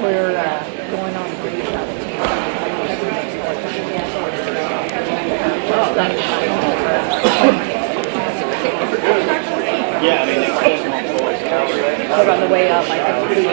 We're going on breeze out of Yeah, I mean, but on the way up, I think I don't even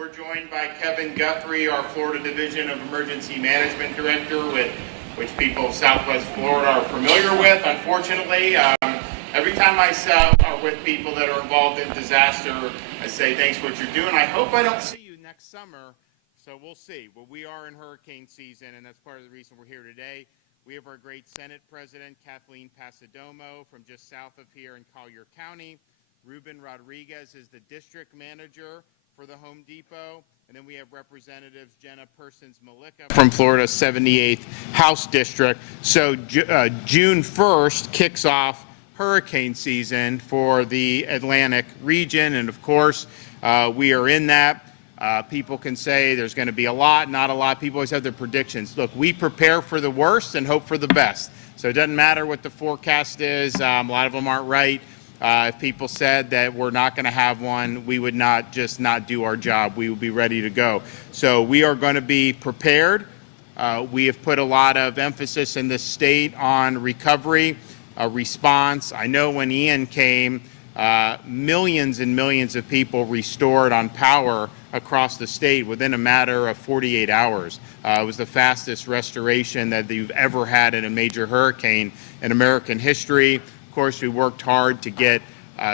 We're joined by Kevin Guthrie, our Florida Division of Emergency Management Director, which people of Southwest Florida are familiar with. Unfortunately, every time I are with people that are involved in disaster, I say thanks for what you're doing. I hope I don't see you next summer, so we'll see. Well, we are in hurricane season, and that's part of the reason we're here today. We have our great Senate President, Kathleen Pasadomo, from just south of here in Collier County. Ruben Rodriguez is the district manager for the Home Depot. And then we have Representatives Jenna Persons-Malika from Florida's 78th House District. So June 1st kicks off hurricane season for the Atlantic region. And of course, we are in that. People can say there's going to be a lot, not a lot. People always have their predictions. Look, we prepare for the worst and hope for the best. So it doesn't matter what the forecast is. A lot of them aren't right. If people said that we're not going to have one, we would not just not do our job. We would be ready to go. So we are going to be prepared. We have put a lot of emphasis in this state on recovery, response. I know when Ian came, millions and millions of people restored on power across the state within a matter of 48 hours. It was the fastest restoration that you've ever had in a major hurricane in American history. Of course, we worked hard to get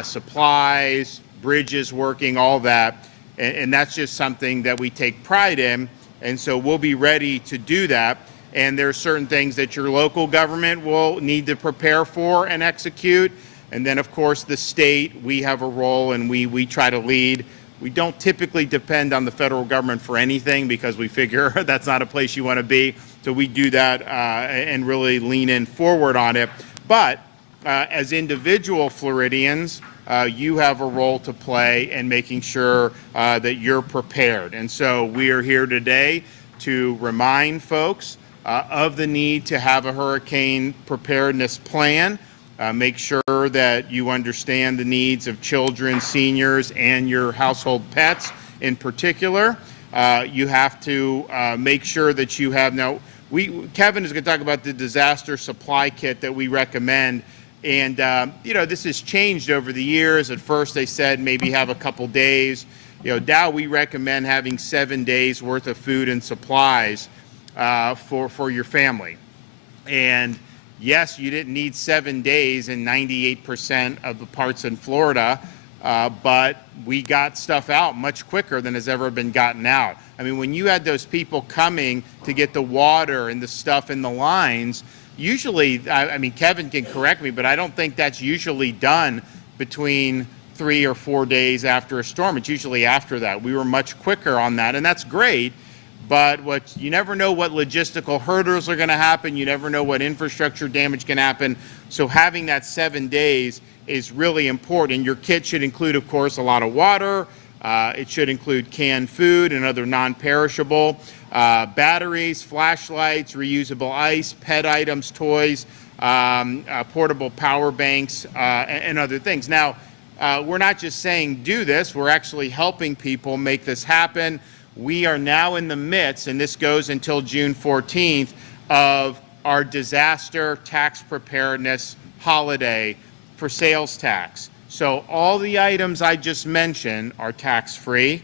supplies, bridges working, all that, and that's just something that we take pride in, and so we'll be ready to do that. And there are certain things that your local government will need to prepare for and execute, and then, of course, the state, we have a role, and we try to lead. We don't typically depend on the federal government for anything because we figure that's not a place you want to be, so we do that and really lean in forward on it. But as individual Floridians, you have a role to play in making sure that you're prepared. And so we are here today to remind folks of the need to have a hurricane preparedness plan. Make sure that you understand the needs of children, seniors, and your household pets in particular. You have to make sure that you have now. Kevin is going to talk about the disaster supply kit that we recommend. And, this has changed over the years. At first, they said maybe have a couple days. Now we recommend having 7 days worth of food and supplies for your family. And, yes, you didn't need 7 days in 98% of the parts in Florida, but we got stuff out much quicker than has ever been gotten out. I mean, when you had those people coming to get the water and the stuff in the lines, usually, I mean, Kevin can correct me, but I don't think that's usually done between 3 or 4 days after a storm. It's usually after that. We were much quicker on that, and that's great. But you never know what logistical hurdles are going to happen. You never know what infrastructure damage can happen. So having that 7 days is really important. Your kit should include, of course, a lot of water. It should include canned food and other non-perishable, batteries, flashlights, reusable ice, pet items, toys, portable power banks, and other things. Now, we're not just saying do this. We're actually helping people make this happen. We are now in the midst, and this goes until June 14th, of our disaster tax preparedness holiday for sales tax. So all the items I just mentioned are tax-free.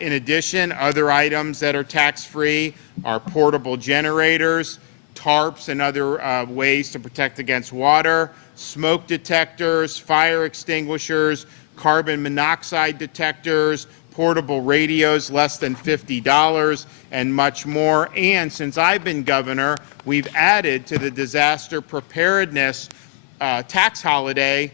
In addition, other items that are tax-free are portable generators, tarps and other ways to protect against water, smoke detectors, fire extinguishers, carbon monoxide detectors, portable radios less than $50, and much more. And since I've been governor, we've added to the disaster preparedness tax holiday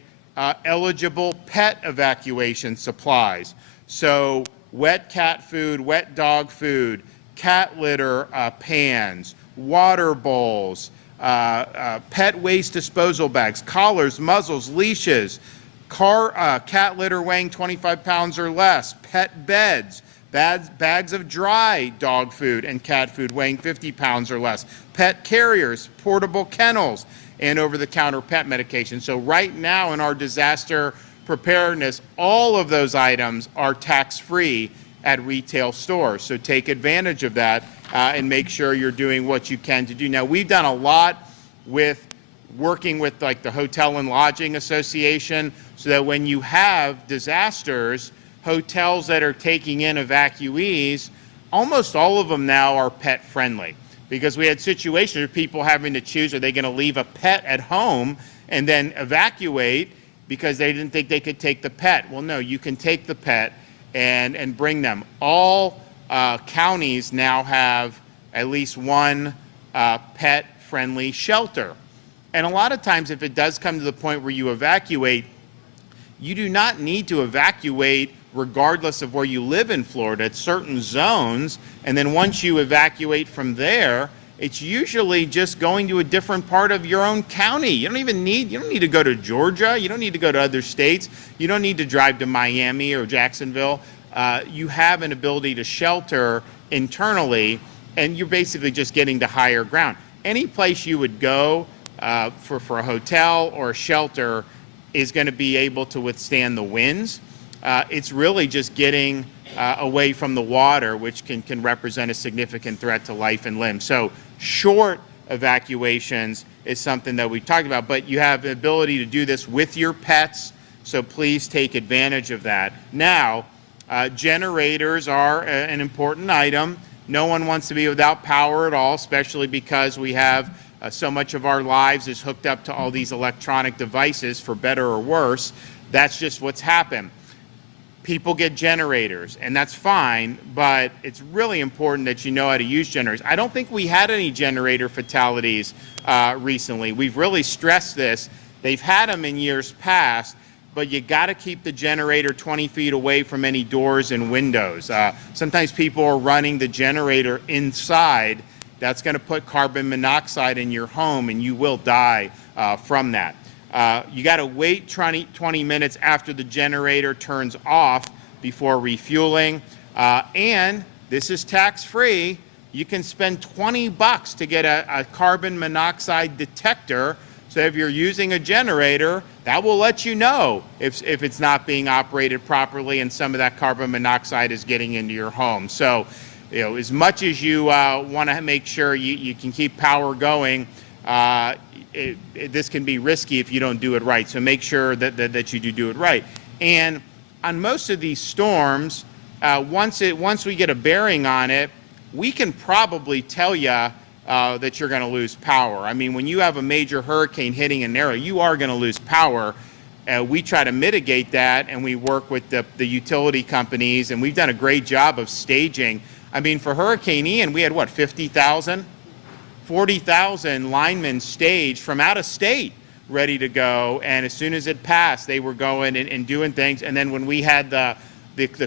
eligible pet evacuation supplies. So wet cat food, wet dog food, cat litter pans, water bowls, pet waste disposal bags, collars, muzzles, leashes, cat litter weighing 25 pounds or less, pet beds, bags of dry dog food and cat food weighing 50 pounds or less, pet carriers, portable kennels, and over-the-counter pet medication. So right now in our disaster preparedness, all of those items are tax-free at retail stores. So take advantage of that and make sure you're doing what you can to do. Now, we've done a lot with working with like the Hotel and Lodging Association so that when you have disasters, hotels that are taking in evacuees, almost all of them now are pet friendly, because we had situations of people having to choose, are they going to leave a pet at home and then evacuate because they didn't think they could take the pet? Well, no, you can take the pet and bring them. All counties now have at least one pet-friendly shelter. And a lot of times, if it does come to the point where you evacuate, you do not need to evacuate regardless of where you live in Florida. It's certain zones, and then once you evacuate from there, it's usually just going to a different part of your own county. You don't need to go to Georgia. You don't need to go to other states. You don't need to drive to Miami or Jacksonville. You have an ability to shelter internally, and you're basically just getting to higher ground. Any place you would go for a hotel or a shelter is going to be able to withstand the winds. It's really just getting away from the water, which can represent a significant threat to life and limb. So short evacuations is something that we talked about, but you have the ability to do this with your pets, so please take advantage of that. Now, generators are an important item. No one wants to be without power at all, especially because we have so much of our lives is hooked up to all these electronic devices, for better or worse. That's just what's happened. People get generators, and that's fine, but it's really important that you know how to use generators. I don't think we had any generator fatalities recently. We've really stressed this. They've had them in years past, but you got to keep the generator 20 feet away from any doors and windows. Sometimes people are running the generator inside. That's going to put carbon monoxide in your home, and you will die from that. You got to wait 20 minutes after the generator turns off before refueling. And this is tax-free. You can spend $20 to get a carbon monoxide detector. So if you're using a generator, that will let you know if it's not being operated properly and some of that carbon monoxide is getting into your home. So, you know, as much as you want to make sure you can keep power going, this can be risky if you don't do it right. So make sure that you do it right. And on most of these storms, once we get a bearing on it, we can probably tell you that you're going to lose power. I mean, when you have a major hurricane hitting an area, you are going to lose power. We try to mitigate that, and we work with the utility companies, and we've done a great job of staging. I mean, for Hurricane Ian, we had, what, 50,000? 40,000 linemen staged from out of state ready to go, and as soon as it passed, they were going and doing things. And then when we had the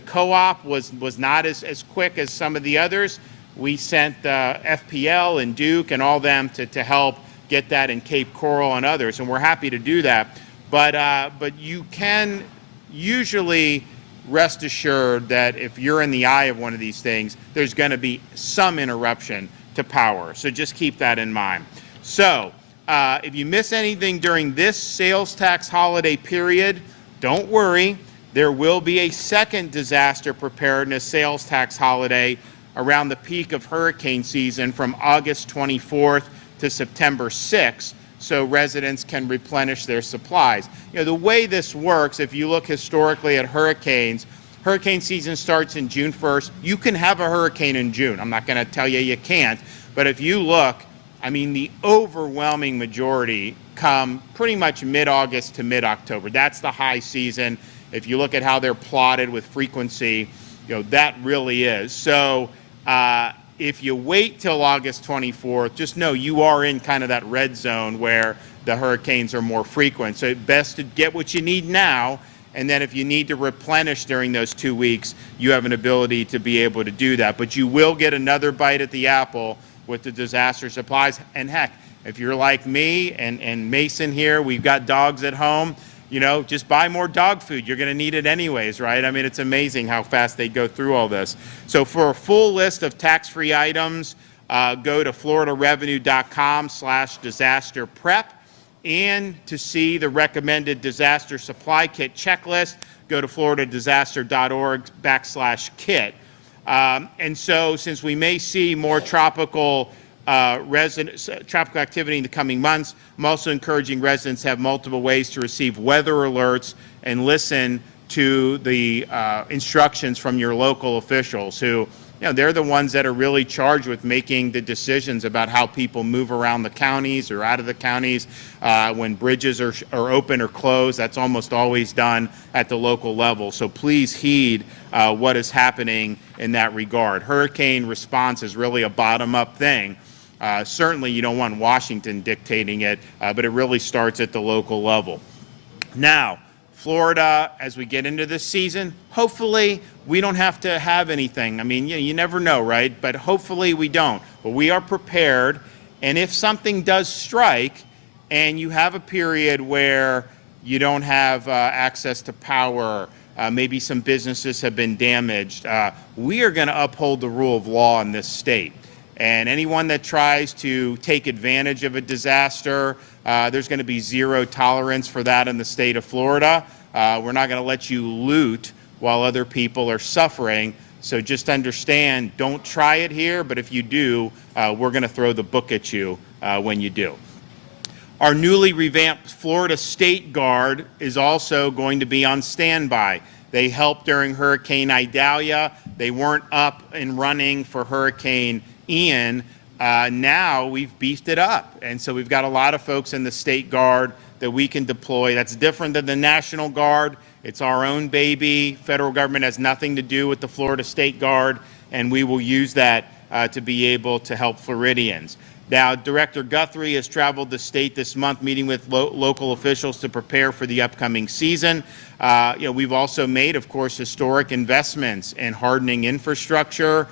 co-op was not as quick as some of the others, we sent FPL and Duke and all them to help get that in Cape Coral and others, and we're happy to do that. But you can usually rest assured that if you're in the eye of one of these things, there's going to be some interruption to power. So just keep that in mind. So if you miss anything during this sales tax holiday period, don't worry. There will be a second disaster preparedness sales tax holiday around the peak of hurricane season from August 24th to September 6th, so residents can replenish their supplies. You know, the way this works, if you look historically at hurricanes, hurricane season starts in June 1st. You can have a hurricane in June. I'm not going to tell you you can't, but if you look, I mean, the overwhelming majority come pretty much mid-August to mid-October. That's the high season. If you look at how they're plotted with frequency, you know, that really is. So if you wait till August 24th, just know you are in kind of that red zone where the hurricanes are more frequent. So it's best to get what you need now, and then if you need to replenish during those 2 weeks, you have an ability to be able to do that. But you will get another bite at the apple with the disaster supplies. And heck, if you're like me and Mason here, we've got dogs at home, you know, just buy more dog food. You're going to need it anyways, right? I mean, it's amazing how fast they go through all this. So for a full list of tax-free items, go to floridarevenue.com/disaster-prep. And to see the recommended disaster supply kit checklist, go to floridadisaster.org/kit. And so since we may see more tropical tropical activity in the coming months, I'm also encouraging residents to have multiple ways to receive weather alerts and listen to the instructions from your local officials who, you know, they're the ones that are really charged with making the decisions about how people move around the counties or out of the counties. When bridges are open or closed, that's almost always done at the local level. So please heed what is happening in that regard. Hurricane response is really a bottom-up thing. Certainly you don't want Washington dictating it, but it really starts at the local level. Now, Florida, as we get into this season, hopefully we don't have to have anything. I mean, you never know, right? But hopefully we don't. But we are prepared, and if something does strike and you have a period where you don't have access to power, maybe some businesses have been damaged, we are going to uphold the rule of law in this state. And anyone that tries to take advantage of a disaster, there's going to be zero tolerance for that in the state of Florida. We're not going to let you loot while other people are suffering. So just understand, don't try it here, but if you do, we're going to throw the book at you when you do. Our newly revamped Florida State Guard is also going to be on standby. They helped during Hurricane Idalia. They weren't up and running for Hurricane Ian. Now we've beefed it up, and so we've got a lot of folks in the State Guard that we can deploy. That's different than the National Guard. It's our own baby. Federal government has nothing to do with the Florida State Guard, and we will use that to be able to help Floridians. Now, Director Guthrie has traveled the state this month meeting with local officials to prepare for the upcoming season. We've also made, of course, historic investments in hardening infrastructure.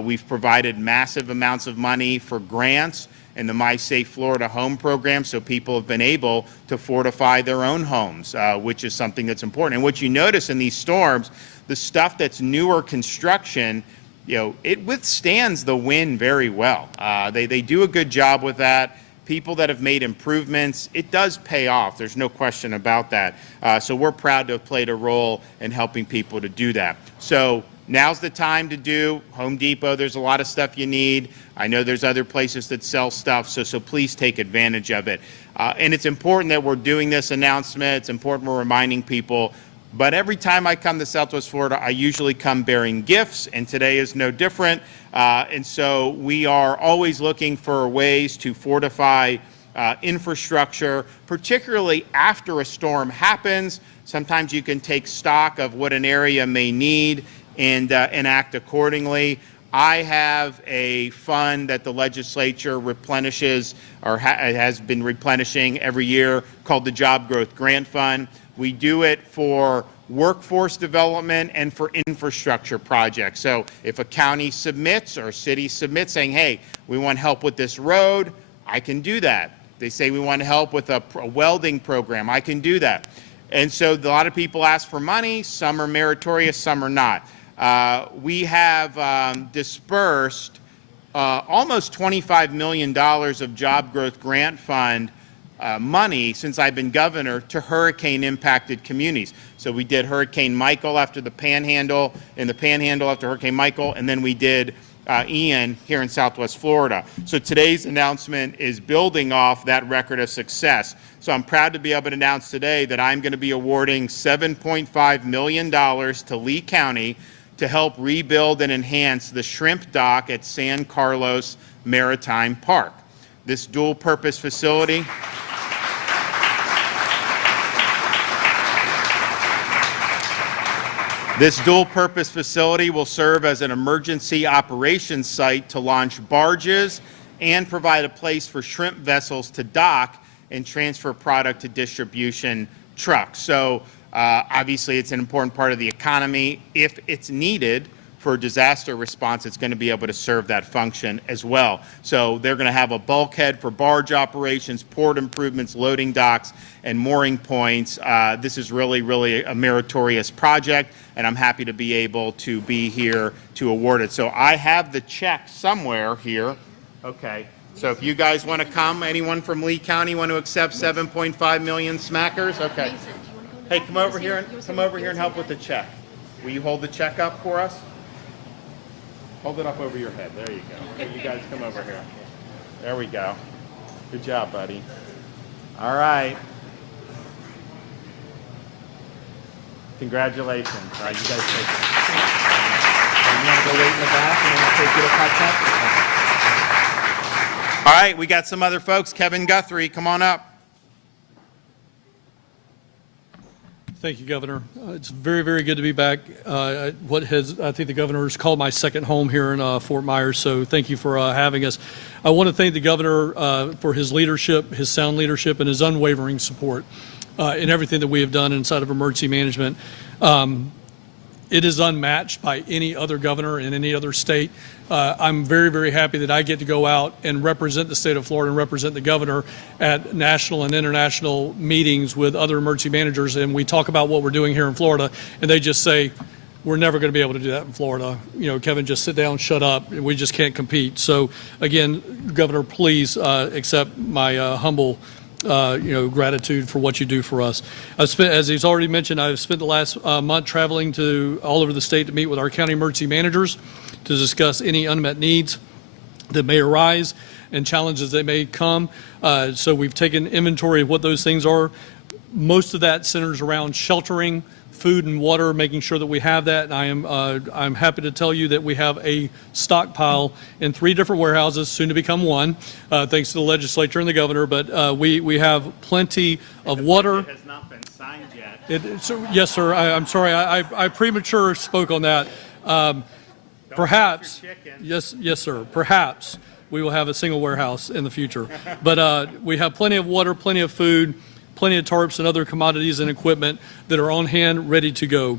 We've provided massive amounts of money for grants in the My Safe Florida Home program, so people have been able to fortify their own homes, which is something that's important. And what you notice in these storms, the stuff that's newer construction, you know, it withstands the wind very well. They do a good job with that. People that have made improvements, it does pay off. There's no question about that. So we're proud to have played a role in helping people to do that. So now's the time to do Home Depot. There's a lot of stuff you need. I know there's other places that sell stuff, so please take advantage of it. And it's important that we're doing this announcement. It's important we're reminding people But every time I come to Southwest Florida, I usually come bearing gifts, and today is no different. And so we are always looking for ways to fortify infrastructure, particularly after a storm happens. Sometimes you can take stock of what an area may need and act accordingly. I have a fund that the legislature replenishes or has been replenishing every year called the Job Growth Grant Fund. We do it for workforce development and for infrastructure projects. So if a county submits or a city submits saying, hey, we want help with this road, I can do that. They say we want help with a welding program, I can do that. And so a lot of people ask for money, some are meritorious, some are not. We have dispersed almost $25 million of Job Growth Grant Fund money since I've been governor to hurricane-impacted communities. So we did Hurricane Michael after the Panhandle, and the Panhandle after Hurricane Michael, and then we did Ian here in Southwest Florida. So today's announcement is building off that record of success. So I'm proud to be able to announce today that I'm going to be awarding $7.5 million to Lee County to help rebuild and enhance the shrimp dock at San Carlos Maritime Park. This dual-purpose facility will serve as an emergency operations site to launch barges and provide a place for shrimp vessels to dock and transfer product to distribution trucks. So obviously it's an important part of the economy. If it's needed for disaster response, it's going to be able to serve that function as well. So they're going to have a bulkhead for barge operations, port improvements, loading docks, and mooring points. This is really a meritorious project, and I'm happy to be able to be here to award it. So I have the check somewhere here. Okay. So if you guys want to come, anyone from Lee County want to accept 7.5 million smackers? Okay. Hey, come over here and help with the check. Will you hold the check up for us? Hold it up over your head. There you go. Okay, you guys come over here. There we go. Good job, buddy. All right. Congratulations. All right, you guys take it. You want to go wait in the back and then I'll take you to catch up? All right, we got some other folks. Kevin Guthrie, come on up. Thank you, Governor. It's very good to be back. I think the governor has called my second home here in Fort Myers, so thank you for having us. I want to thank the governor for his leadership, his sound leadership, and his unwavering support in everything that we have done inside of emergency management. It is unmatched by any other governor in any other state. I'm very happy that I get to go out and represent the state of Florida and represent the governor at national and international meetings with other emergency managers, and we talk about what we're doing here in Florida, and they just say, we're never going to be able to do that in Florida. You know, Kevin, just sit down, shut up. We just can't compete. So again, Governor, please accept my humble gratitude for what you do for us. As he's already mentioned, I've spent the last month traveling to all over the state to meet with our county emergency managers to discuss any unmet needs that may arise and challenges that may come. So we've taken inventory of what those things are. Most of that centers around sheltering, food and water, making sure that we have that. And I'm happy to tell you that we have a stockpile in 3 different warehouses, soon to become 1, thanks to the legislature and the governor. But we have plenty of water. It has not been signed yet. Yes, sir. I'm sorry. I premature spoke on that. Perhaps, yes, sir. Perhaps we will have a single warehouse in the future. But we have plenty of water, plenty of food, plenty of tarps and other commodities and equipment that are on hand, ready to go.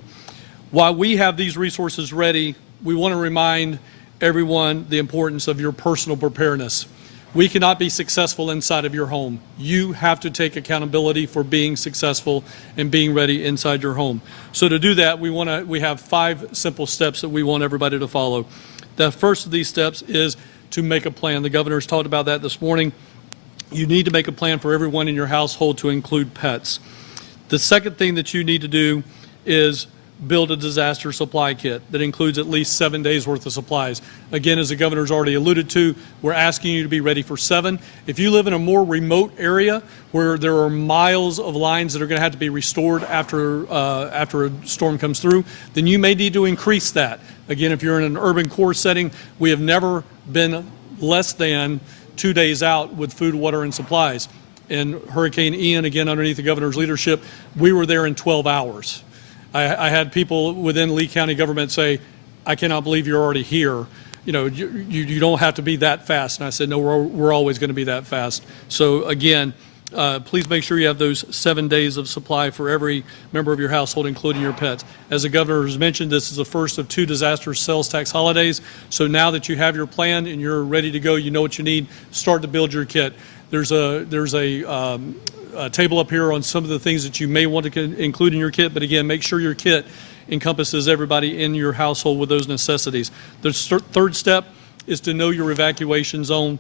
While we have these resources ready, we want to remind everyone the importance of your personal preparedness. We cannot be successful inside of your home. You have to take accountability for being successful and being ready inside your home. So to do that, we have 5 simple steps that we want everybody to follow. The first of these steps is to make a plan. The governor's talked about that this morning. You need to make a plan for everyone in your household, to include pets. The second thing that you need to do is build a disaster supply kit that includes at least 7 days worth of supplies. Again, as the governor's already alluded to, we're asking you to be ready for 7. If you live in a more remote area where there are miles of lines that are going to have to be restored after a storm comes through, then you may need to increase that. Again, if you're in an urban core setting, we have never been less than 2 days out with food, water, and supplies. And Hurricane Ian, again, underneath the governor's leadership, we were there in 12 hours. I had people within Lee County government say, I cannot believe you're already here. You know, you don't have to be that fast. And I said, no, we're always going to be that fast. So again, please make sure you have those 7 days of supply for every member of your household, including your pets. As the governor has mentioned, this is the first of 2 disaster sales tax holidays. So now that you have your plan and you're ready to go, you know what you need, start to build your kit. There's a table up here on some of the things that you may want to include in your kit, but again, make sure your kit encompasses everybody in your household with those necessities. The third step is to know your evacuation zone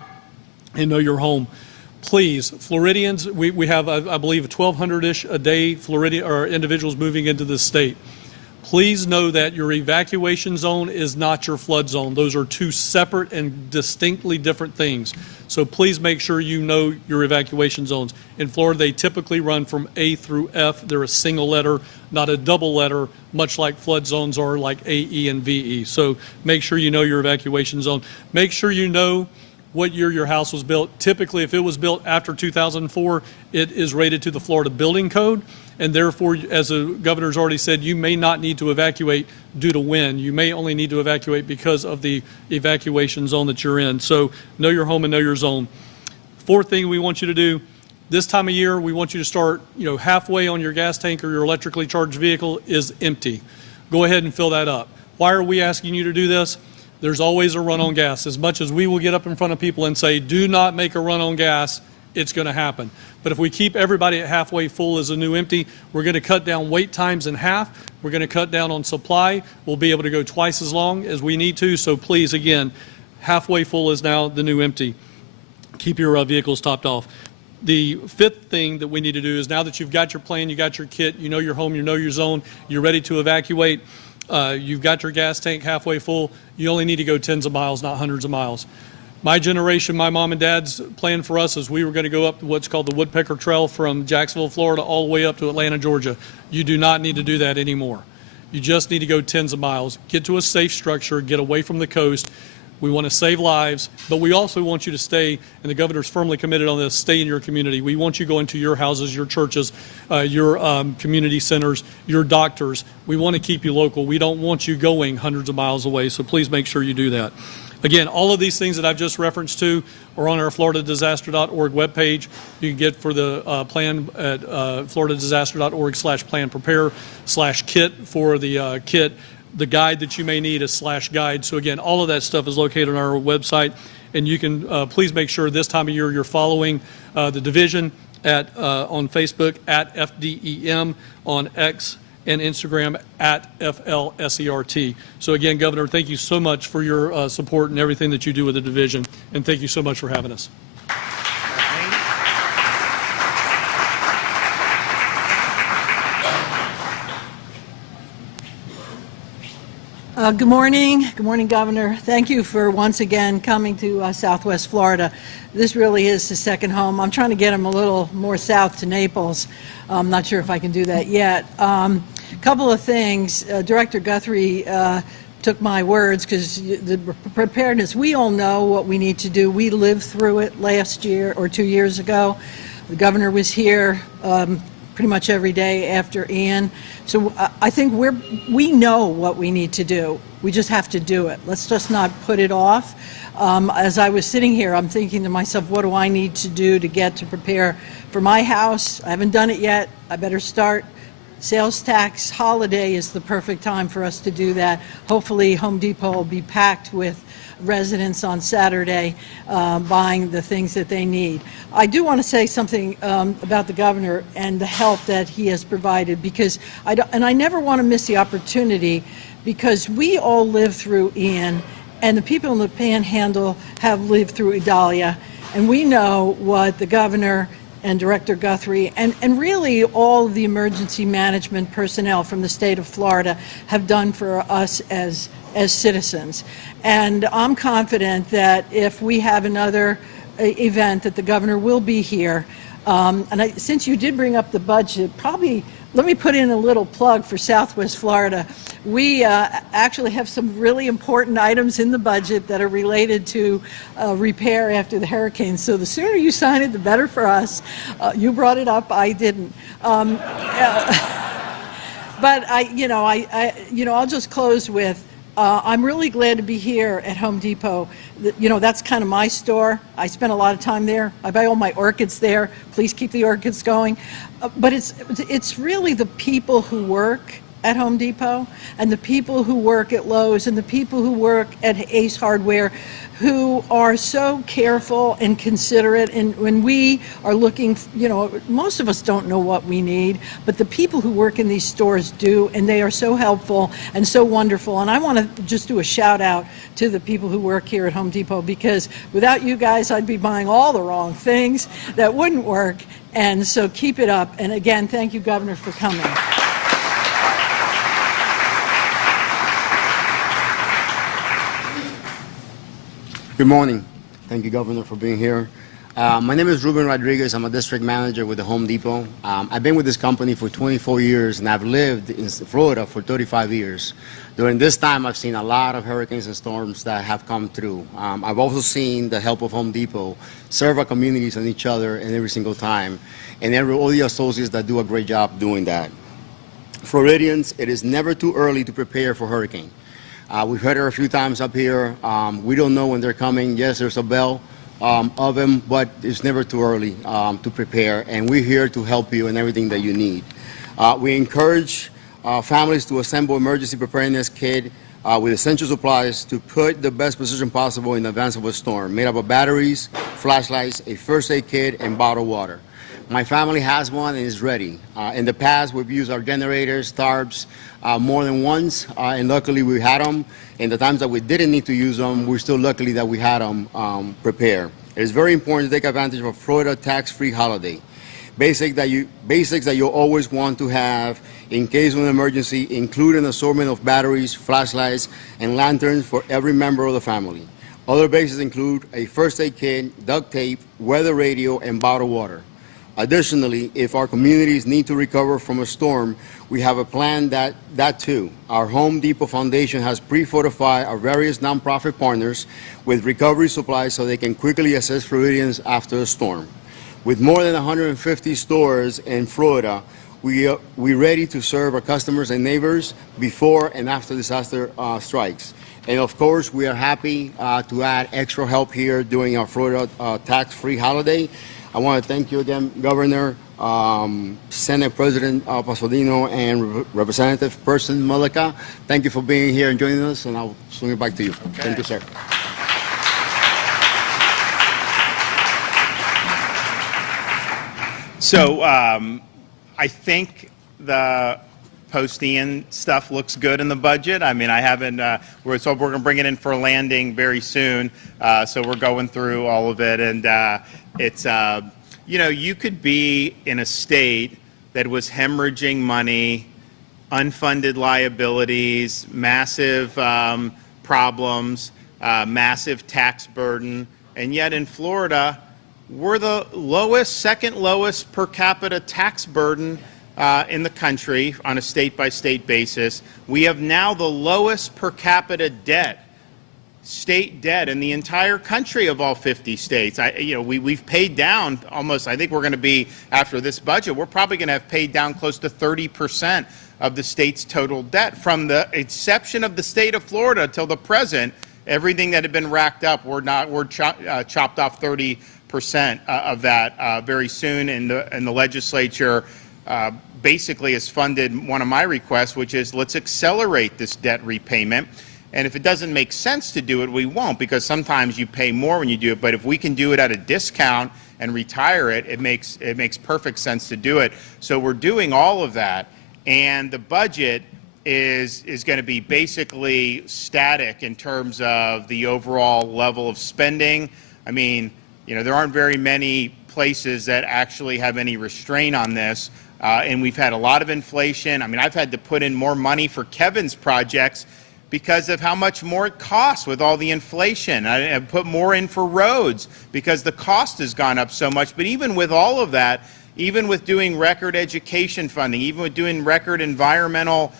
and know your home. Please, Floridians, we have, I believe, 1,200-ish a day individuals moving into this state. Please know that your evacuation zone is not your flood zone. Those are 2 separate and distinctly different things. So please make sure you know your evacuation zones. In Florida, they typically run from A through F. They're a single letter, not a double letter, much like flood zones are like A, E, and VE. So make sure you know your evacuation zone. Make sure you know what year your house was built. Typically, if it was built after 2004, it is rated to the Florida Building Code, and therefore, as the governor's already said, you may not need to evacuate due to wind. You may only need to evacuate because of the evacuation zone that you're in. So know your home and know your zone. Fourth thing we want you to do, this time of year, we want you to start, halfway on your gas tank or your electrically charged vehicle is empty. Go ahead and fill that up. Why are we asking you to do this? There's always a run on gas. As much as we will get up in front of people and say, do not make a run on gas, it's going to happen. But if we keep everybody at halfway full as a new empty, we're going to cut down wait times in half. We're going to cut down on supply. We'll be able to go twice as long as we need to. So please, again, halfway full is now the new empty. Keep your vehicles topped off. The fifth thing that we need to do is now that you've got your plan, you got your kit, you know your home, you know your zone, you're ready to evacuate, you've got your gas tank halfway full, you only need to go tens of miles, not hundreds of miles. My generation, my mom and dad's plan for us is we were going to go up what's called the Woodpecker Trail from Jacksonville, Florida, all the way up to Atlanta, Georgia. You do not need to do that anymore. You just need to go tens of miles. Get to a safe structure, get away from the coast. We want to save lives, but we also want you to stay, and the governor's firmly committed on this, stay in your community. We want you going to your houses, your churches, your community centers, your doctors. We want to keep you local. We don't want you going hundreds of miles away, so please make sure you do that. Again, all of these things that I've just referenced to are on our floridadisaster.org webpage. You can get for the plan at floridadisaster.org/plan-prepare/kit for the kit. The guide that you may need is /guide. So again, all of that stuff is located on our website, and you can please make sure this time of year you're following the division on Facebook at FDEM, on X and Instagram at FLSERT. So again, Governor, thank you so much for your support and everything that you do with the division, and thank you so much for having us. Good morning. Good morning, Governor. Thank you for once again coming to Southwest Florida. This really is his second home. I'm trying to get him a little more south to Naples. I'm not sure if I can do that yet. Couple of things. Director Guthrie took my words because the preparedness, we all know what we need to do. We lived through it last year or 2 years ago. The governor was here pretty much every day after Ian. So I think we know what we need to do. We just have to do it. Let's just not put it off. As I was sitting here, I'm thinking to myself, what do I need to do to get to prepare for my house? I haven't done it yet. I better start. Sales tax holiday is the perfect time for us to do that. Hopefully Home Depot will be packed with residents on Saturday buying the things that they need. I do want to say something about the governor and the help that he has provided, because I never want to miss the opportunity, because we all lived through Ian, and the people in the Panhandle have lived through Idalia, and we know what the governor and Director Guthrie, and really all of the emergency management personnel from the state of Florida have done for us as citizens. And I'm confident that if we have another event, that the governor will be here. Since you did bring up the budget, probably let me put in a little plug for Southwest Florida. We actually have some really important items in the budget that are related to repair after the hurricanes. So the sooner you sign it, the better for us. You brought it up, I didn't. But I'll just close with, I'm really glad to be here at Home Depot. That's kind of my store. I spend a lot of time there. I buy all my orchids there. Please keep the orchids going. But it's really the people who work at Home Depot and the people who work at Lowe's and the people who work at Ace Hardware who are so careful and considerate. And when we are looking, most of us don't know what we need, but the people who work in these stores do, and they are so helpful and so wonderful. And I want to just do a shout out to the people who work here at Home Depot, because without you guys, I'd be buying all the wrong things that wouldn't work. And so keep it up. And again, thank you, Governor, for coming. Good morning. Thank you, Governor, for being here. My name is Ruben Rodriguez. I'm a district manager with the Home Depot. I've been with this company for 24 years, and I've lived in Florida for 35 years. During this time, I've seen a lot of hurricanes and storms that have come through. I've also seen the help of Home Depot serve our communities and each other in every single time, and all the associates that do a great job doing that. Floridians, it is never too early to prepare for hurricane. We've heard it a few times up here. We don't know when they're coming. Yes, there's a bell of them, but it's never too early to prepare, and we're here to help you in everything that you need. We encourage families to assemble emergency preparedness kit with essential supplies to put the best position possible in advance of a storm, made up of batteries, flashlights, a first aid kit, and bottled water. My family has one and is ready. In the past, we've used our generators, tarps, more than once, and luckily we had them. In the times that we didn't need to use them, we're still lucky that we had them prepared. It is very important to take advantage of a Florida tax-free holiday. Basics that you'll always want to have in case of an emergency include an assortment of batteries, flashlights, and lanterns for every member of the family. Other basics include a first aid kit, duct tape, weather radio, and bottled water. Additionally, if our communities need to recover from a storm, we have a plan that too. Our Home Depot Foundation has pre-fortified our various nonprofit partners with recovery supplies so they can quickly assist Floridians after a storm. With more than 150 stores in Florida, we're ready to serve our customers and neighbors before and after disaster strikes. And of course, we are happy to add extra help here during our Florida tax-free holiday. I want to thank you again, Governor, Senate President Pasolino, and Representative Person Malika. Thank you for being here and joining us, and I'll swing it back to you. Okay. Thank you, sir. So I think the post-Ian stuff looks good in the budget. I mean, I haven't, we're going to bring it in for a landing very soon. So we're going through all of it. And it's, you could be in a state that was hemorrhaging money, unfunded liabilities, massive problems, massive tax burden. And yet in Florida, we're the second lowest per capita tax burden in the country on a state-by-state basis. We have now the lowest per capita state debt in the entire country of all 50 states. We've paid down almost, I think we're going to be, after this budget, we're probably going to have paid down close to 30% of the state's total debt. From the inception of the state of Florida till the present, everything that had been racked up, we're chopped off 30% of that very soon, and the legislature basically has funded one of my requests, which is let's accelerate this debt repayment. And if it doesn't make sense to do it, we won't, because sometimes you pay more when you do it. But if we can do it at a discount and retire it, it makes perfect sense to do it. So we're doing all of that, and the budget is going to be basically static in terms of the overall level of spending. I mean, there aren't very many places that actually have any restraint on this. And we've had a lot of inflation. I mean, I've had to put in more money for Kevin's projects because of how much more it costs with all the inflation. I put more in for roads because the cost has gone up so much. But even with all of that, even with doing record education funding, even with doing record environmental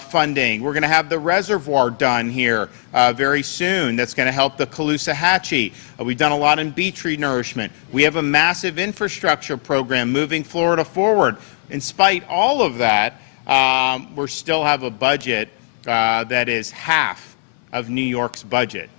funding, we're going to have the reservoir done here very soon. That's going to help the Caloosahatchee. We've done a lot in beach renourishment. We have a massive infrastructure program moving Florida forward. In spite of all of that, we still have a budget that is half of New York's budget,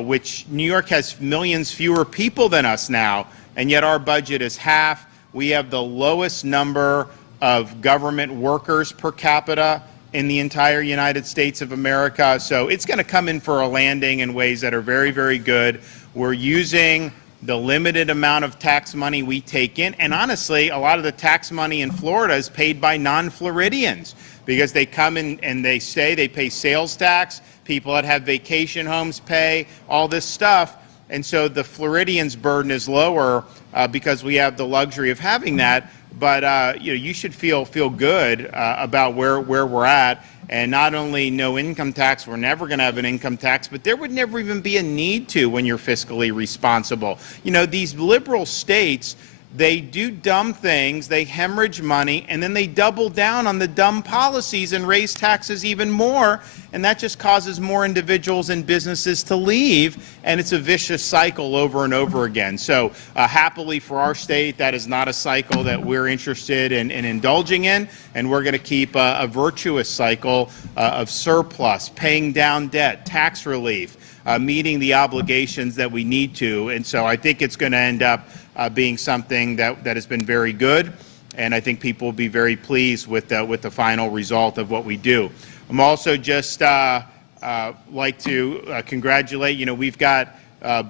which New York has millions fewer people than us now, and yet our budget is half. We have the lowest number of government workers per capita in the entire United States of America. So it's going to come in for a landing in ways that are very, very good. We're using the limited amount of tax money we take in, and honestly, a lot of the tax money in Florida is paid by non-Floridians because they come in and they stay, they pay sales tax, people that have vacation homes pay, all this stuff. And so the Floridians' burden is lower because we have the luxury of having that. But you should feel good about where we're at. And not only no income tax, we're never going to have an income tax, but there would never even be a need to when you're fiscally responsible. You know, these liberal states, they do dumb things, they hemorrhage money, and then they double down on the dumb policies and raise taxes even more, and that just causes more individuals and businesses to leave, and it's a vicious cycle over and over again. So happily for our state, that is not a cycle that we're interested in indulging in, and we're going to keep a virtuous cycle of surplus, paying down debt, tax relief, meeting the obligations that we need to, and so I think it's going to end up being something that has been very good, and I think people will be very pleased with the final result of what we do. I'm also just like to congratulate, we've got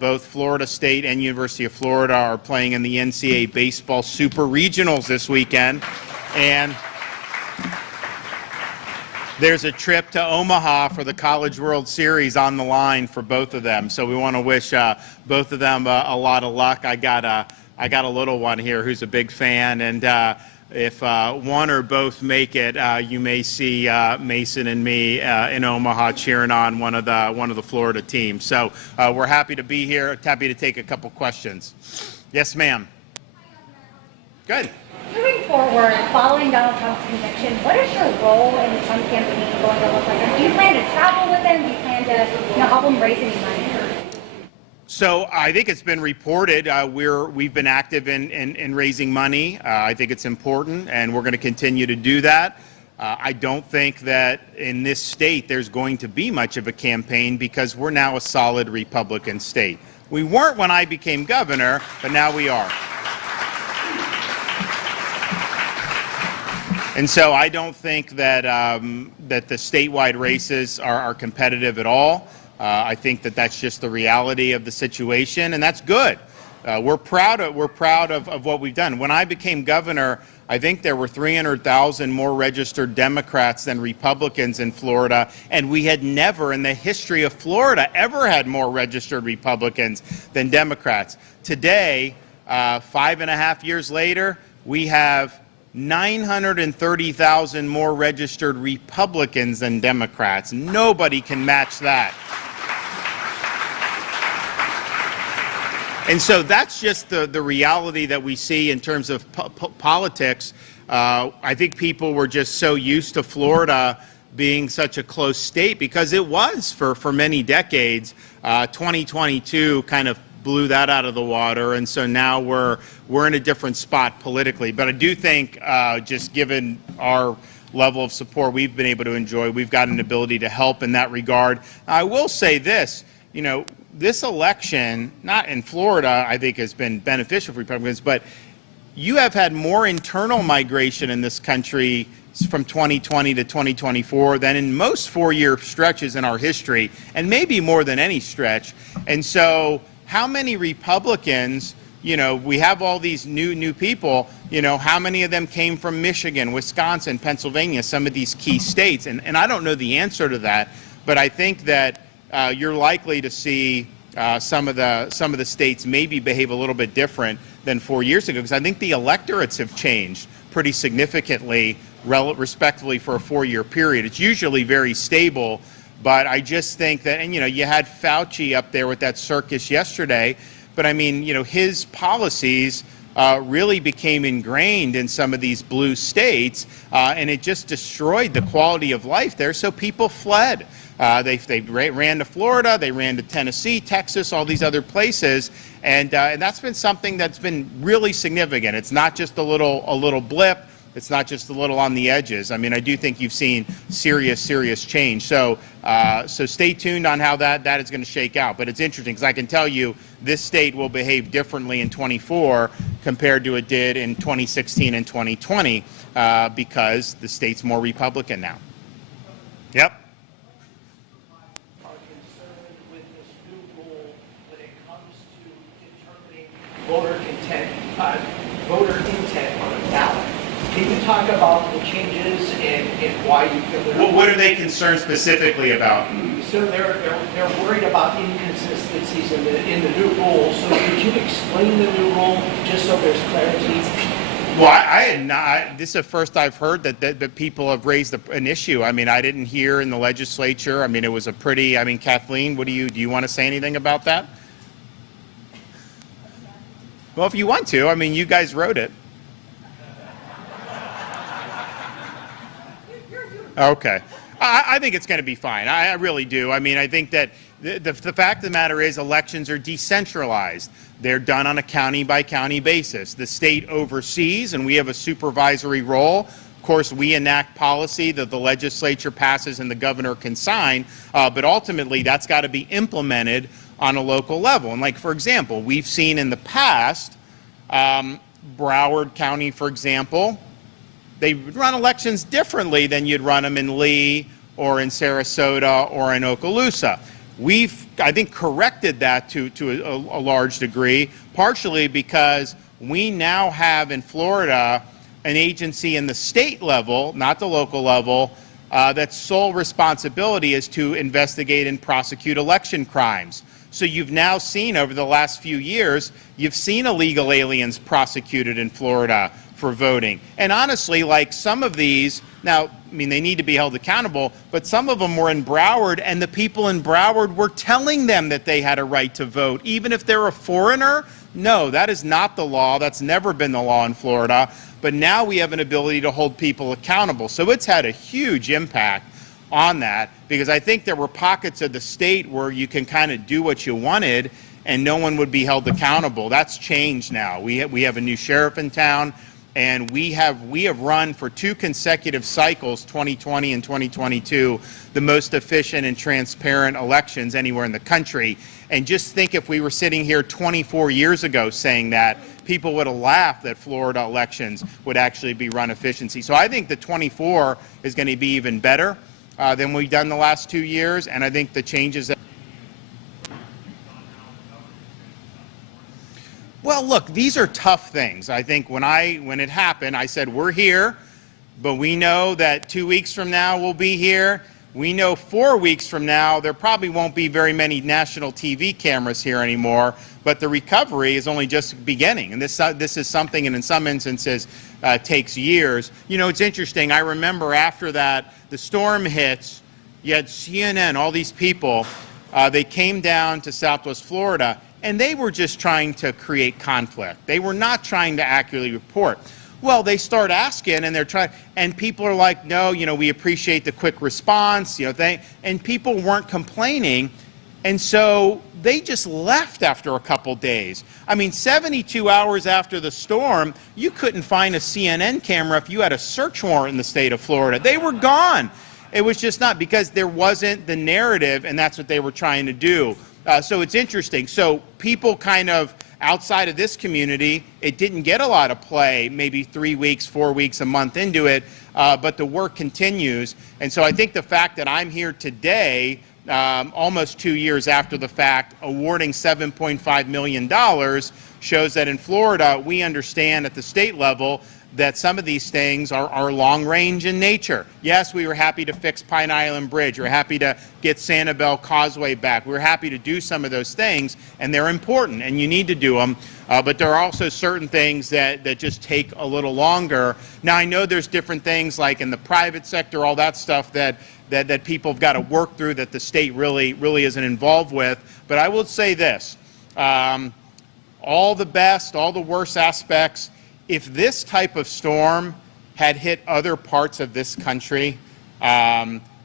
both Florida State and University of Florida are playing in the NCAA Baseball Super Regionals this weekend, and there's a trip to Omaha for the College World Series on the line for both of them. So we want to wish both of them a lot of luck. I got a little one here who's a big fan, and if one or both make it, you may see Mason and me in Omaha cheering on one of the Florida teams. So we're happy to be here. Happy to take a couple questions. Yes, ma'am. Good. Moving forward, following Donald Trump's conviction, what is your role in the Trump campaign going to look like? And do you plan to travel with him? Do you plan to help him raise any money? So I think it's been reported we've been active in raising money. I think it's important, and we're going to continue to do that. I don't think that in this state there's going to be much of a campaign because we're now a solid Republican state. We weren't when I became governor, but now we are. And so I don't think that that the statewide races are competitive at all. I think that that's just the reality of the situation, and that's good. We're proud of what we've done. When I became governor, I think there were 300,000 more registered Democrats than Republicans in Florida, and we had never in the history of Florida ever had more registered Republicans than Democrats. Today, 5.5 years later, we have 930,000 more registered Republicans than Democrats. Nobody can match that. And so that's just the reality that we see in terms of politics. I think people were just so used to Florida being such a close state because it was for many decades. 2022 kind of blew that out of the water, and so now we're in a different spot politically. But I do think, just given our level of support we've been able to enjoy, we've got an ability to help in that regard. I will say this, this election, not in Florida, I think has been beneficial for Republicans, but you have had more internal migration in this country from 2020 to 2024 than in most four-year stretches in our history, and maybe more than any stretch. And so how many Republicans, we have all these new people, how many of them came from Michigan, Wisconsin, Pennsylvania, some of these key states? And I don't know the answer to that, but I think that you're likely to see some of the states maybe behave a little bit different than 4 years ago, because I think the electorates have changed pretty significantly, respectively, for a 4-year period. It's usually very stable, but I just think that, and you had Fauci up there with that circus yesterday, but I mean, his policies really became ingrained in some of these blue states, and it just destroyed the quality of life there, so people fled. They ran to Florida, they ran to Tennessee, Texas, all these other places, and that's been something that's been really significant. It's not just a little blip. It's not just a little on the edges. I mean, I do think you've seen serious change. So stay tuned on how that is going to shake out. But it's interesting because I can tell you this state will behave differently in 24 compared to it did in 2016 and 2020 because the state's more Republican now. Yep. Are concerned with this new rule when it comes to determining voter intent on a ballot. Can you talk about the changes and why you feel they're... What are they concerned specifically about? So they're worried about inconsistencies in the new rule. So could you explain the new rule just so there's clarity? Well, I had not. This is the first I've heard that people have raised an issue. I mean, I didn't hear in the legislature. I mean, it was a pretty. I mean, Kathleen, do you want to say anything about that? Well, if you want to, I mean, you guys wrote it. Okay. I think it's going to be fine. I really do. I mean, I think that the fact of the matter is elections are decentralized. They're done on a county-by-county basis. The state oversees, and we have a supervisory role. Of course, we enact policy that the legislature passes and the governor can sign, but ultimately that's got to be implemented on a local level. And like, for example, we've seen in the past, Broward County, for example, they run elections differently than you'd run them in Lee or in Sarasota or in Okaloosa. We've, I think, corrected that to a large degree, partially because we now have in Florida an agency in the state level, not the local level, that's sole responsibility is to investigate and prosecute election crimes. So you've now seen over the last few years, you've seen illegal aliens prosecuted in Florida for voting. And honestly, like some of these, now, I mean, they need to be held accountable, but some of them were in Broward, and the people in Broward were telling them that they had a right to vote, even if they're a foreigner. No, that is not the law. That's never been the law in Florida. But now we have an ability to hold people accountable. So it's had a huge impact on that, because I think there were pockets of the state where you can kind of do what you wanted and no one would be held accountable. That's changed now. We have a new sheriff in town, and we have run for 2 consecutive cycles, 2020 and 2022, the most efficient and transparent elections anywhere in the country. And just think if we were sitting here 24 years ago saying that, people would have laughed that Florida elections would actually be run efficiency. So I think the 24 is going to be even better than we've done the last 2 years, and I think the changes that... Well, look, these are tough things. I think when it happened, I said, we're here, but we know that 2 weeks from now we'll be here. We know 4 weeks from now there probably won't be very many national TV cameras here anymore, but the recovery is only just beginning. And this is something, and in some instances, takes years. You know, it's interesting. I remember after that, the storm hits, you had CNN, all these people, they came down to Southwest Florida, and they were just trying to create conflict. They were not trying to accurately report. Well, they start asking, and they're trying, and people are like, no, you know, we appreciate the quick response, you know, and people weren't complaining, and so they just left after a couple days. I mean, 72 hours after the storm, you couldn't find a CNN camera if you had a search warrant in the state of Florida. They were gone. It was just not, because there wasn't the narrative, and that's what they were trying to do. So it's interesting. So people kind of outside of this community, it didn't get a lot of play, maybe 3 weeks, 4 weeks, a month into it, but the work continues. And so I think the fact that I'm here today, almost 2 years after the fact, awarding $7.5 million shows that in Florida, we understand at the state level that some of these things are long range in nature. Yes, we were happy to fix Pine Island Bridge. We're happy to get Sanibel Causeway back. We're happy to do some of those things, and they're important, and you need to do them. But there are also certain things that just take a little longer. Now, I know there's different things like in the private sector, all that stuff that people have got to work through that the state really isn't involved with. But I will say this, all the best, all the worst aspects, if this type of storm had hit other parts of this country,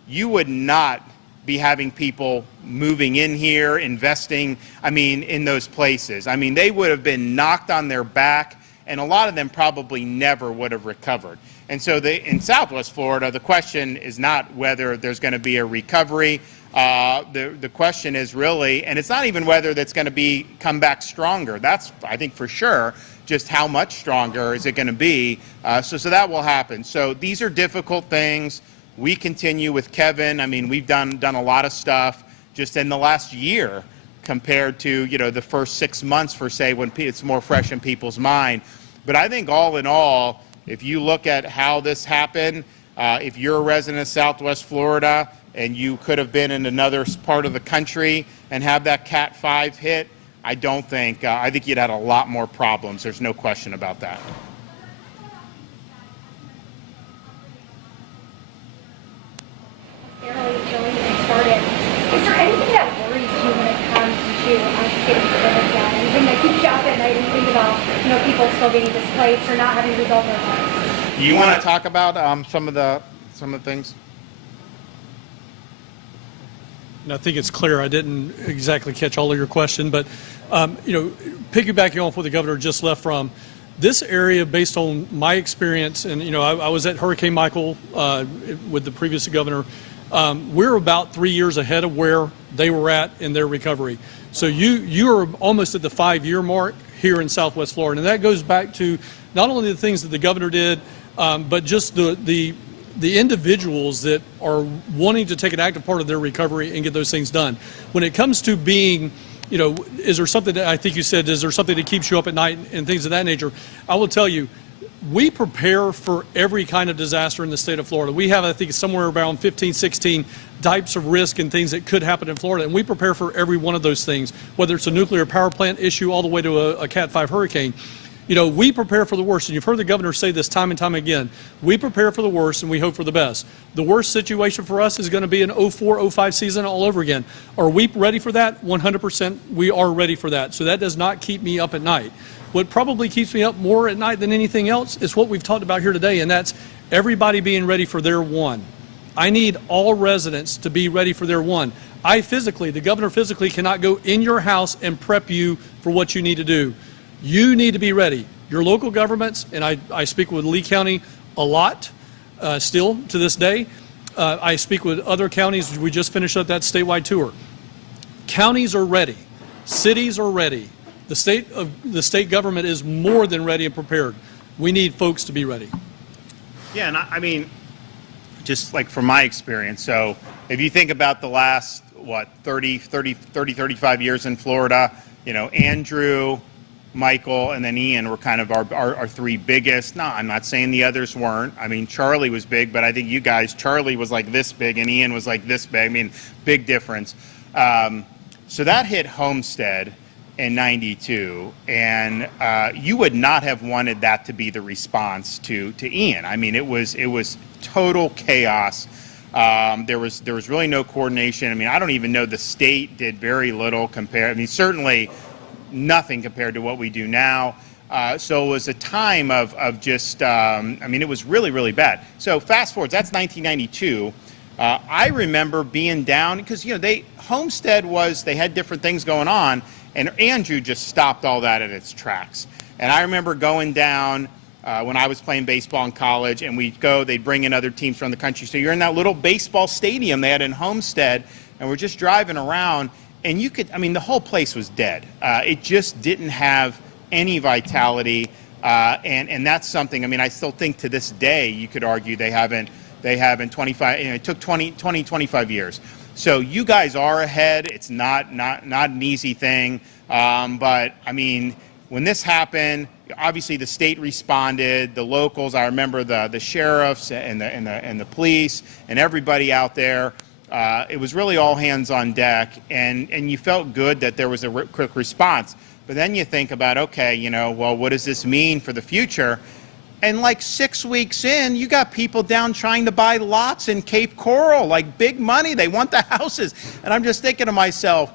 you would not be having people moving in here, investing, in those places. They would have been knocked on their back, and a lot of them probably never would have recovered. And so in Southwest Florida, the question is not whether there's going to be a recovery. The question is really, and it's not even whether that's going to come back stronger. That's, I think, for sure. Just how much stronger is it going to be? So that will happen. So these are difficult things. We continue with Kevin. We've done a lot of stuff just in the last year compared to the first 6 months, for say, when it's more fresh in people's mind. But I think all in all, if you look at how this happened, if you're a resident of Southwest Florida and you could have been in another part of the country and have that Cat 5 hit, I think you'd had a lot more problems. There's no question about that. Barely even started. Is there anything that worries you when it comes to us getting COVID down? Anything that keeps you up at night and you think about, people still being displaced or not having rebuilt their homes? You want to talk about some of the things? And I think it's clear I didn't exactly catch all of your question, but piggybacking off what the governor just left from, this area, based on my experience, and I was at Hurricane Michael with the previous governor. We're about 3 years ahead of where they were at in their recovery. So you are almost at the 5-year mark here in Southwest Florida, and that goes back to not only the things that the governor did, but just the individuals that are wanting to take an active part of their recovery and get those things done. When it comes to being, is there something that I think you said, is there something that keeps you up at night and things of that nature? I will tell you, we prepare for every kind of disaster in the state of Florida. We have, I think, somewhere around 15, 16 types of risk and things that could happen in Florida, and we prepare for every one of those things, whether it's a nuclear power plant issue all the way to a Cat 5 hurricane. We prepare for the worst, and you've heard the governor say this time and time again. We prepare for the worst, and we hope for the best. The worst situation for us is going to be an 04-05 season all over again. Are we ready for that? 100% we are ready for that. So that does not keep me up at night. What probably keeps me up more at night than anything else is what we've talked about here today, and that's everybody being ready for their one. I need all residents to be ready for their one. The governor physically cannot go in your house and prep you for what you need to do. You need to be ready. Your local governments, and I speak with Lee County a lot still to this day. I speak with other counties. We just finished up that statewide tour. Counties are ready. Cities are ready. The state government is more than ready and prepared. We need folks to be ready. Yeah, and just like from my experience, so if you think about the last, 35 years in Florida, Andrew, Michael, and then Ian were kind of our three biggest. No, I'm not saying the others weren't. Charlie was big, but I think Charlie was like this big and Ian was like this big. Big difference. So that hit Homestead in '92, and you would not have wanted that to be the response to Ian. It was total chaos. There was really no coordination. I don't even know, the state did very little compared. Certainly nothing compared to what we do now. So it was a time of just, it was really, really bad. So fast forward, that's 1992. I remember being down, because, Homestead they had different things going on, and Andrew just stopped all that in its tracks. And I remember going down when I was playing baseball in college, and they'd bring in other teams from the country. So you're in that little baseball stadium they had in Homestead, and we're just driving around, and you could, the whole place was dead. It just didn't have any vitality, and that's something, I still think to this day, you could argue they haven't 25, it took 25 years. So you guys are ahead. It's not an easy thing, but when this happened, obviously the state responded, the locals, I remember the sheriffs and the police and everybody out there. It was really all hands on deck, and you felt good that there was a quick response. But then you think about, okay, you know, well, what does this mean for the future? And like 6 weeks in, you got people down trying to buy lots in Cape Coral, like big money. They want the houses. And I'm just thinking to myself,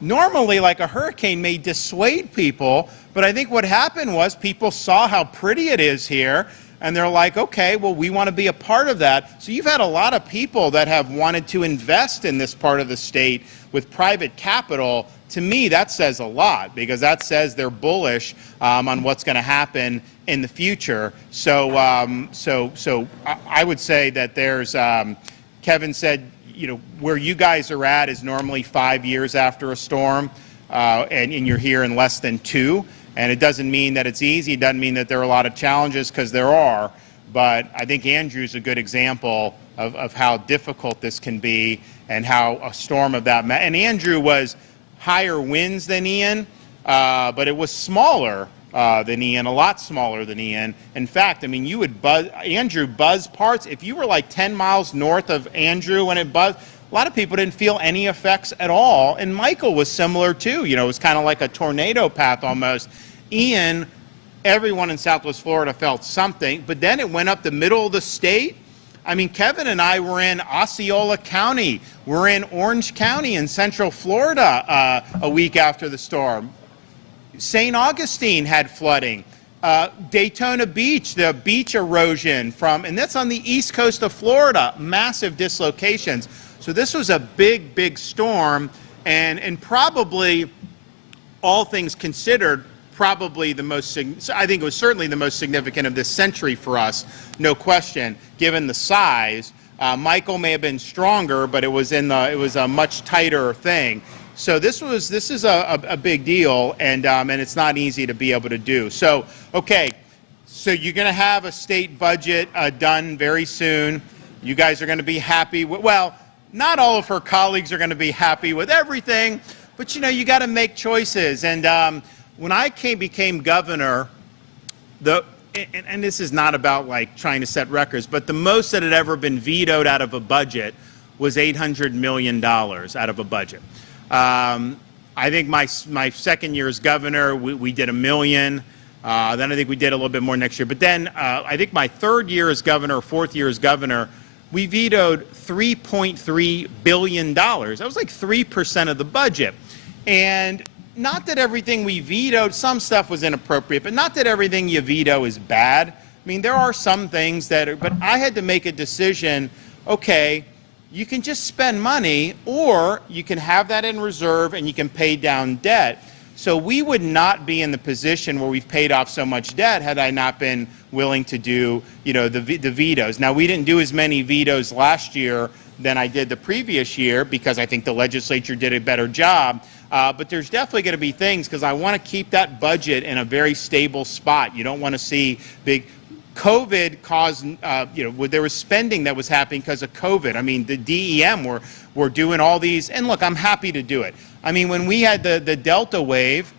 normally like a hurricane may dissuade people, but I think what happened was people saw how pretty it is here, and they're like, okay, well, we want to be a part of that. So you've had a lot of people that have wanted to invest in this part of the state with private capital. To me, that says a lot, because that says they're bullish on what's going to happen in the future. So I would say that there's, Kevin said, you know, where you guys are at is normally 5 years after a storm, and you're here in less than 2. And it doesn't mean that it's easy. It doesn't mean that there are a lot of challenges, because there are. But I think Andrew's a good example of how difficult this can be, and how a storm of that. And Andrew was higher winds than Ian, but it was smaller than Ian, a lot smaller than Ian. In fact, I mean, you would Andrew buzzed parts. If you were like 10 miles north of Andrew when it buzzed, a lot of people didn't feel any effects at all. And Michael was similar too. You know, it was kind of like a tornado path almost. Ian, everyone in Southwest Florida felt something, but then it went up the middle of the state. I mean, Kevin and I were in Osceola County. We're in Orange County in Central Florida a week after the storm. St. Augustine had flooding. Daytona Beach, the beach erosion and that's on the east coast of Florida, massive dislocations. So this was a big, big storm, and probably, all things considered, probably the most, I think it was certainly the most significant of this century for us, no question, given the size. Michael may have been stronger, but it was a much tighter thing. So this is a big deal, and it's not easy to be able to do. So, okay, so you're going to have a state budget done very soon. You guys are going to be happy with, well, not all of her colleagues are going to be happy with everything, but you know, you got to make choices. And when I became governor, and this is not about like trying to set records, but the most that had ever been vetoed out of a budget was $800 million out of a budget. I think my second year as governor, we did $1 million. Then I think we did a little bit more next year. But then I think my third year as governor, fourth year as governor, we vetoed $3.3 billion. That was like 3% of the budget. And not that everything we vetoed, some stuff was inappropriate, but not that everything you veto is bad. I mean, there are some things that are, but I had to make a decision, okay, you can just spend money, or you can have that in reserve and you can pay down debt. So we would not be in the position where we've paid off so much debt had I not been willing to do, you know, the vetoes. Now, we didn't do as many vetoes last year than I did the previous year, because I think the legislature did a better job. But there's definitely going to be things, because I want to keep that budget in a very stable spot. You don't want to see big. COVID caused, you know, there was spending that was happening because of COVID. I mean, the DEM were doing all these, and look, I'm happy to do it. I mean, when we had the Delta wave,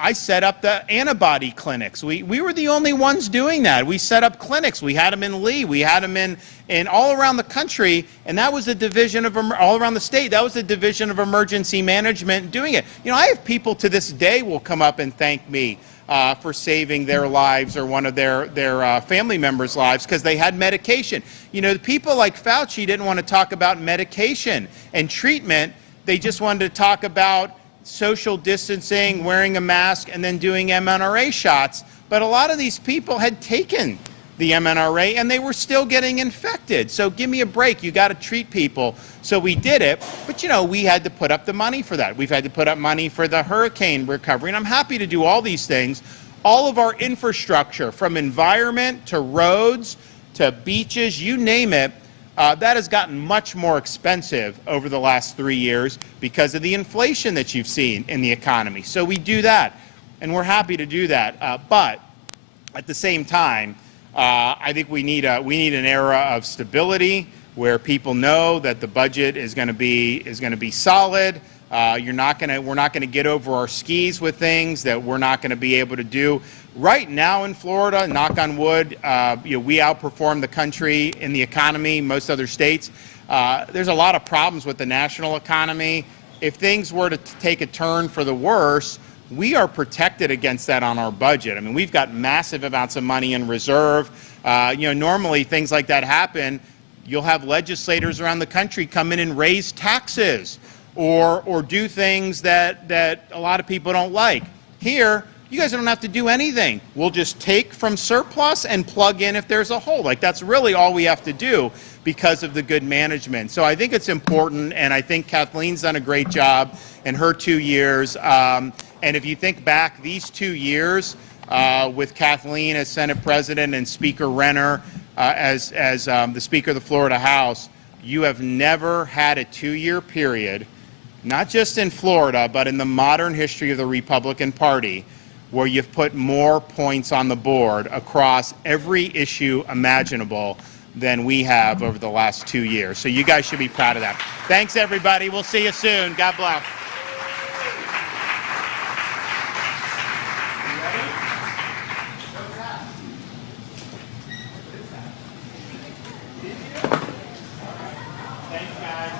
I set up the antibody clinics. We were the only ones doing that. We set up clinics. We had them in Lee. We had them in all around the country, and that was a division of, all around the state, that was the Division of Emergency Management doing it. You know, I have people to this day will come up and thank me for saving their lives or one of their family members' lives because they had medication. You know, the people like Fauci didn't want to talk about medication and treatment. They just wanted to talk about social distancing, wearing a mask, and then doing mRNA shots. But a lot of these people had taken the mRNA and they were still getting infected. So give me a break. You got to treat people. So we did it. But, you know, we had to put up the money for that. We've had to put up money for the hurricane recovery. And I'm happy to do all these things. All of our infrastructure, from environment to roads to beaches, you name it, that has gotten much more expensive over the last 3 years because of the inflation that you've seen in the economy. So we do that, and we're happy to do that. But at the same time, I think we need an era of stability where people know that the budget is going to be solid, We're not going to get over our skis with things that we're not going to be able to do. Right now in Florida, knock on wood, we outperform the country in the economy, most other states. There's a lot of problems with the national economy. If things were to take a turn for the worse, we are protected against that on our budget. I mean, we've got massive amounts of money in reserve. Normally things like that happen. You'll have legislators around the country come in and raise taxes or do things that a lot of people don't like. Here, you guys don't have to do anything. We'll just take from surplus and plug in if there's a hole. Like, that's really all we have to do because of the good management. So I think it's important, and I think Kathleen's done a great job in her 2 years. And if you think back, these 2 years with Kathleen as Senate President and Speaker Renner as the Speaker of the Florida House, you have never had a 2-year period, not just in Florida, but in the modern history of the Republican Party, where you've put more points on the board across every issue imaginable than we have over the last 2 years. So you guys should be proud of that. Thanks, everybody. We'll see you soon. God bless. Thanks, guys.